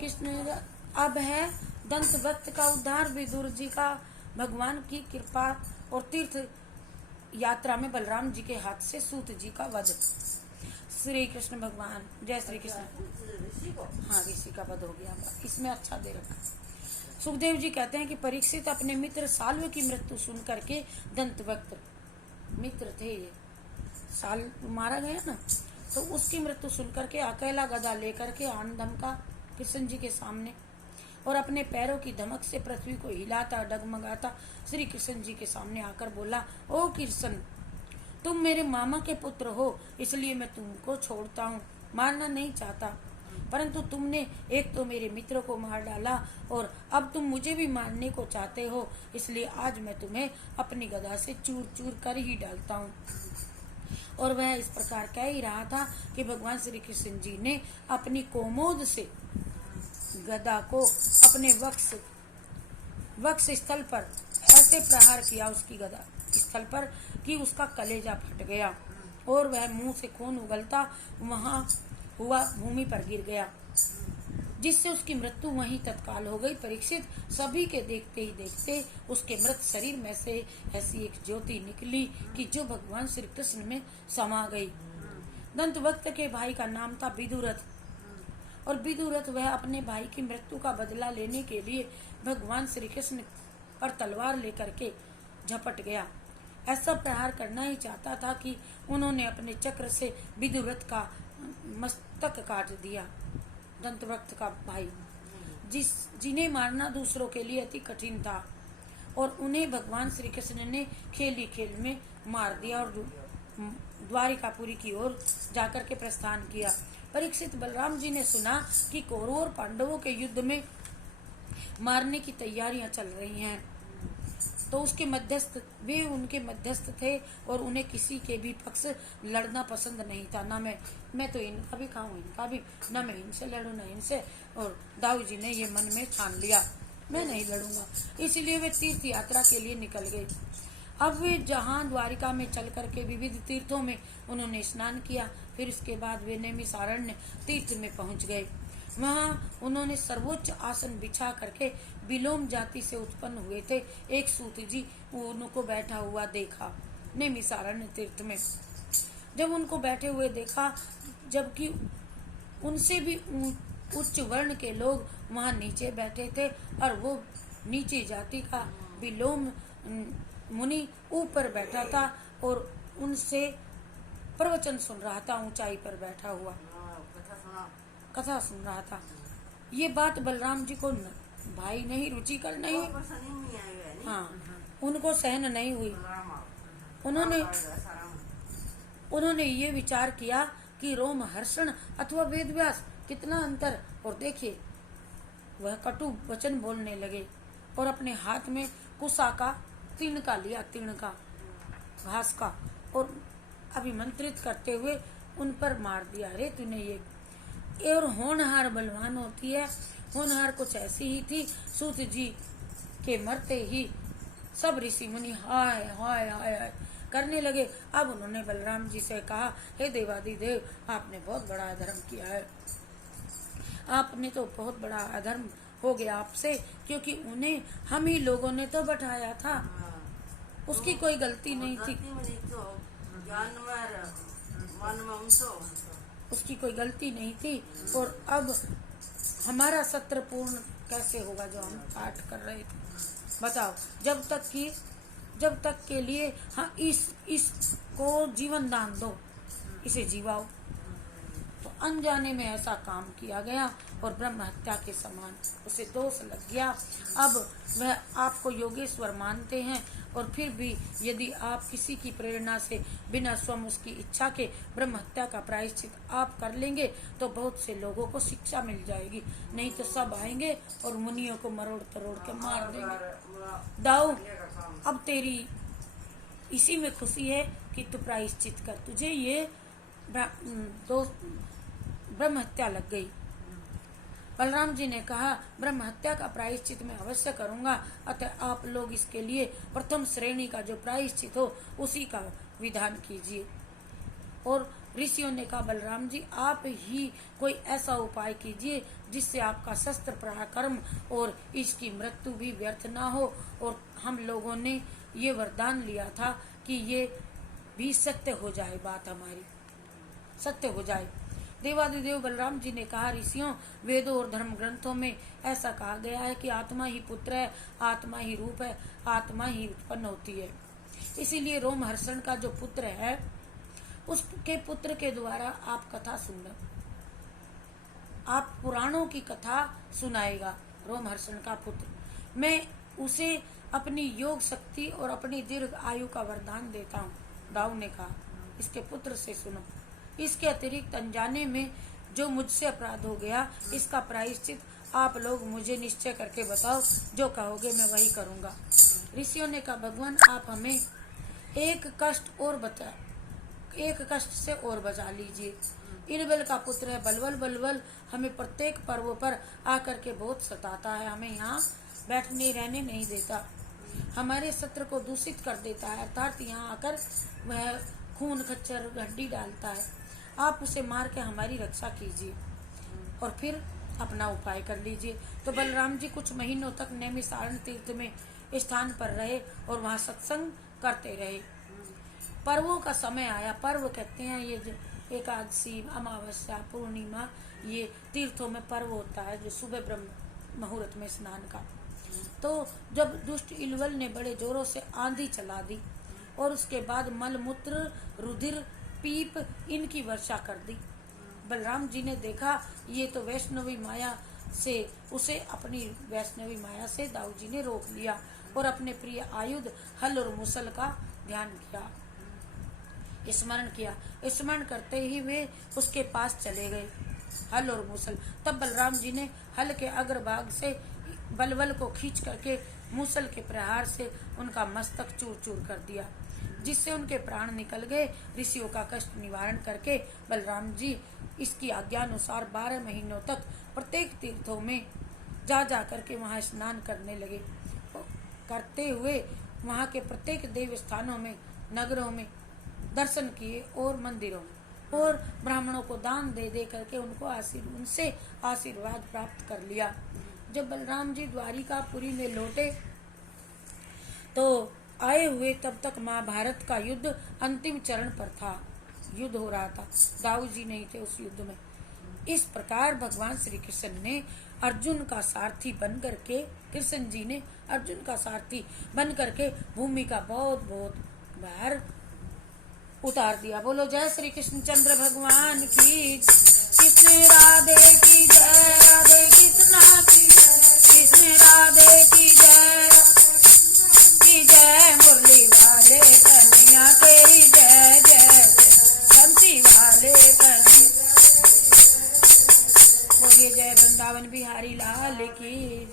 कृष्ण अब है दंत वक्त का उद्धार। विदुर जी का भगवान की कृपा और तीर्थ यात्रा में बलराम जी के हाथ से सूत जी का वध। श्री कृष्ण भगवान जय श्री कृष्ण। हाँ, ऋषि का वध हो गया, इसमें अच्छा दे रखा। सुखदेव जी कहते हैं कि परीक्षित अपने मित्र साल्व की मृत्यु सुन करके, दंत वक्त मित्र थे ये, साल मारा गया ना, तो उसकी मृत्यु सुन करके अकेला गदा लेकर के आनंदम का कृष्ण जी के सामने और अपने पैरों की धमक से पृथ्वी को हिलाता डगमगाता श्री कृष्ण जी के सामने आकर बोला, ओ कृष्ण, तुम मेरे मामा के पुत्र हो, इसलिए मैं तुमको छोड़ता हूँ, मारना नहीं चाहता, परंतु तुमने एक तो मेरे मित्र को मार डाला और अब तुम मुझे भी मारने को चाहते हो, इसलिए आज मैं तुम्हें अपनी गदा से चूर चूर कर ही डालता हूँ। और वह इस प्रकार कह ही रहा था कि भगवान श्री कृष्ण जी ने अपनी कोमोद से गदा को अपने वक्ष स्थल पर ऐसे प्रहार किया, उसकी गदा स्थल पर, कि उसका कलेजा फट गया और वह मुंह से खून उगलता वहां हुआ भूमि पर गिर गया, जिससे उसकी मृत्यु वहीं तत्काल हो गई। परीक्षित, सभी के देखते ही देखते उसके मृत शरीर में से ऐसी एक ज्योति निकली कि जो भगवान श्री कृष्ण में समा गई। दंत वक्त के भाई का नाम था विदुरथ, और विदुरथ वह अपने भाई की मृत्यु का बदला लेने के लिए भगवान श्री कृष्ण पर तलवार लेकर के झपट गया। ऐसा प्रहार करना ही चाहता था कि उन्होंने अपने चक्र से विदुरथ का मस्तक काट दिया। दंतवक्त का भाई, जिन्हें मारना दूसरों के लिए अति कठिन था, और उन्हें भगवान श्री कृष्ण ने खेल खेल में मार दिया और द्वारिकापुरी की ओर जाकर के प्रस्थान किया। परीक्षित, बलराम जी ने सुना कि कौरवों और पांडवों के युद्ध में मारने की तैयारियां चल रही हैं, तो उसके मध्यस्थ वे उनके मध्यस्थ थे और उन्हें किसी के भी पक्ष लड़ना पसंद नहीं था। ना मैं तो इनका भी खाऊं, इनका भी, न मैं इनसे लड़ूं न इनसे। और दाऊ जी ने ये मन में ठान लिया, मैं नहीं लड़ूंगा, इसलिए वे तीर्थ यात्रा के लिए निकल गए। अब वे जहाँ द्वारिका में चल करके विविध तीर्थों में उन्होंने स्नान किया, फिर उसके बाद वे नैमिषारण्य तीर्थ में पहुंच गए। वहाँ उन्होंने सर्वोच्च आसन बिछा करके विलोम जाति से उत्पन्न हुए थे एक सूत जी उनको बैठा हुआ देखा नैमिषारण्य तीर्थ में। जब उनको बैठे हुए देखा, जबकि उनसे भी उच्च वर्ण के लोग वहाँ नीचे बैठे थे और वो नीचे जाति का विलोम मुनि ऊपर बैठा था और उनसे प्रवचन सुन रहा था, ऊंचाई पर बैठा हुआ कथा सुन रहा था। ये बात बलराम जी को भाई नहीं, रुचिकर नहीं, हाँ, उनको सहन नहीं हुई। उन्होंने ये विचार किया कि रोमहर्षण अथवा वेदव्यास, कितना अंतर। और देखिए, वह कटु वचन बोलने लगे और अपने हाथ में कुशा का तिनका लिया, तिनका घास का, और अभिमंत्रित करते हुए उन पर मार दिया। अरे तूने ये, और होनहार बलवान होती है, होनहार कुछ ऐसी ही थी। सूत जी के मरते ही सब ऋषि मुनि हाय हाय हाय हाय करने लगे। अब उन्होंने बलराम जी से कहा, हे देवादिदेव, आपने बहुत बड़ा अधर्म किया है, आपने तो बहुत बड़ा अधर्म हो गया आपसे, क्योंकि उन्हें हम ही लोगों ने तो बैठाया था, उसकी कोई गलती नहीं थी, उसकी कोई गलती नहीं थी। और अब हमारा सत्र पूर्ण कैसे होगा जो हम पाठ कर रहे थे, बताओ। जब तक के लिए हाँ इसको जीवन दान दो, इसे जीवाओ। तो अनजाने में ऐसा काम किया गया और ब्रह्म हत्या के समान उसे दोष लग गया। अब वह आपको योगेश्वर मानते हैं, और फिर भी यदि आप किसी की प्रेरणा से बिना स्वयं उसकी इच्छा के ब्रह्म हत्या का प्रायश्चित आप कर लेंगे तो बहुत से लोगों को शिक्षा मिल जाएगी, नहीं तो सब आएंगे और मुनियों को मरोड़ तरोड़ के मार देंगे। दाऊ, अब तेरी इसी में खुशी है कि तू प्रायश्चित कर, तुझे ये ब्रह्म हत्या लग गई। बलराम जी ने कहा, ब्रह्म हत्या का प्रायश्चित मैं अवश्य करूंगा, अतः आप लोग इसके लिए प्रथम श्रेणी का जो प्रायश्चित हो उसी का विधान कीजिए। और ऋषियों ने कहा, बलराम जी आप ही कोई ऐसा उपाय कीजिए जिससे आपका शस्त्र पराक्रम और इसकी मृत्यु भी व्यर्थ ना हो, और हम लोगों ने ये वरदान लिया था कि ये भी सत्य हो जाए, बात हमारी सत्य हो जाए। देवादिदेव बलराम जी ने कहा, ऋषियों, वेदों और धर्म ग्रंथों में ऐसा कहा गया है कि आत्मा ही पुत्र है, आत्मा ही रूप है, आत्मा ही उत्पन्न होती है। इसीलिए रोमहर्षण का जो पुत्र है उसके पुत्र के द्वारा आप कथा सुनना, आप पुराणों की कथा सुनाएगा। रोमहर्षण का पुत्र, मैं उसे अपनी योग शक्ति और अपनी दीर्घ आयु का वरदान देता हूँ। दाऊ ने कहा, इसके पुत्र से सुनो। इसके अतिरिक्त अनजाने में जो मुझसे अपराध हो गया, इसका प्रायश्चित आप लोग मुझे निश्चय करके बताओ, जो कहोगे मैं वही करूँगा। ऋषियों ने कहा, भगवान आप हमें एक कष्ट से और बचा लीजिए। इरबल का पुत्र है बलवल। बलवल हमें प्रत्येक पर्व पर आकर के बहुत सताता है, हमें यहाँ बैठने रहने नहीं देता, हमारे सत्र को दूषित कर देता है, अर्थात यहाँ आकर वह खून खच्चर हड्डी डालता है। आप उसे मार के हमारी रक्षा कीजिए और फिर अपना उपाय कर लीजिए। तो बलराम जी कुछ महीनों तक नैमिषारण्य तीर्थ में स्थान पर रहे और वहाँ सत्संग करते रहे। पर्वों का समय आया। पर्व कहते हैं ये जो एकादशी, अमावस्या, पूर्णिमा, ये तीर्थों में पर्व होता है, जो सुबह ब्रह्म मुहूर्त में स्नान का। तो जब दुष्ट इलवल ने बड़े जोरों से आंधी चला दी और उसके बाद मलमूत्र, रुधिर, पीप इनकी वर्षा कर दी, बलराम जी ने देखा ये तो वैष्णवी माया से, उसे अपनी वैष्णवी माया से दाऊ जी ने रोक लिया और अपने प्रिय आयुध हल और मुसल का ध्यान किया, स्मरण किया। स्मरण करते ही वे उसके पास चले गए, हल और मुसल। तब बलराम जी ने हल के अग्रभाग से बलवल को खींच करके मूसल के प्रहार से उनका मस्तक चूर चूर कर दिया, जिससे उनके प्राण निकल गए। ऋषियों का कष्ट निवारण करके बलराम जी इसकी आज्ञा अनुसार 12 महीनों तक प्रत्येक तीर्थों में जा करके वहाँ स्नान करने लगे, करते हुए वहाँ के प्रत्येक देव स्थानों में, नगरों में दर्शन किए और मंदिरों में, और ब्राह्मणों को दान दे करके उनसे आशीर्वाद प्राप्त कर लिया। जब बलराम जी द्वारिकापुरी में लौटे तो आए हुए तब तक महाभारत का युद्ध अंतिम चरण पर था, युद्ध हो रहा था, दाऊ जी नहीं थे उस युद्ध में। इस प्रकार भगवान श्री कृष्ण ने अर्जुन का सारथी बन करके, कृष्ण जी ने अर्जुन का सारथी बन करके भूमि का बहुत बहुत भार उतार दिया। बोलो जय श्री कृष्ण चंद्र भगवान की, कृष्ण राधे की जय, राधे कृष्णा की जय, कृष्ण राधे की जय, की जय, मुरली वाले कन्हैया तेरी जय जय, बंसी वाले कन्हैया, बोलिए जय वृंदावन बिहारी लाल की।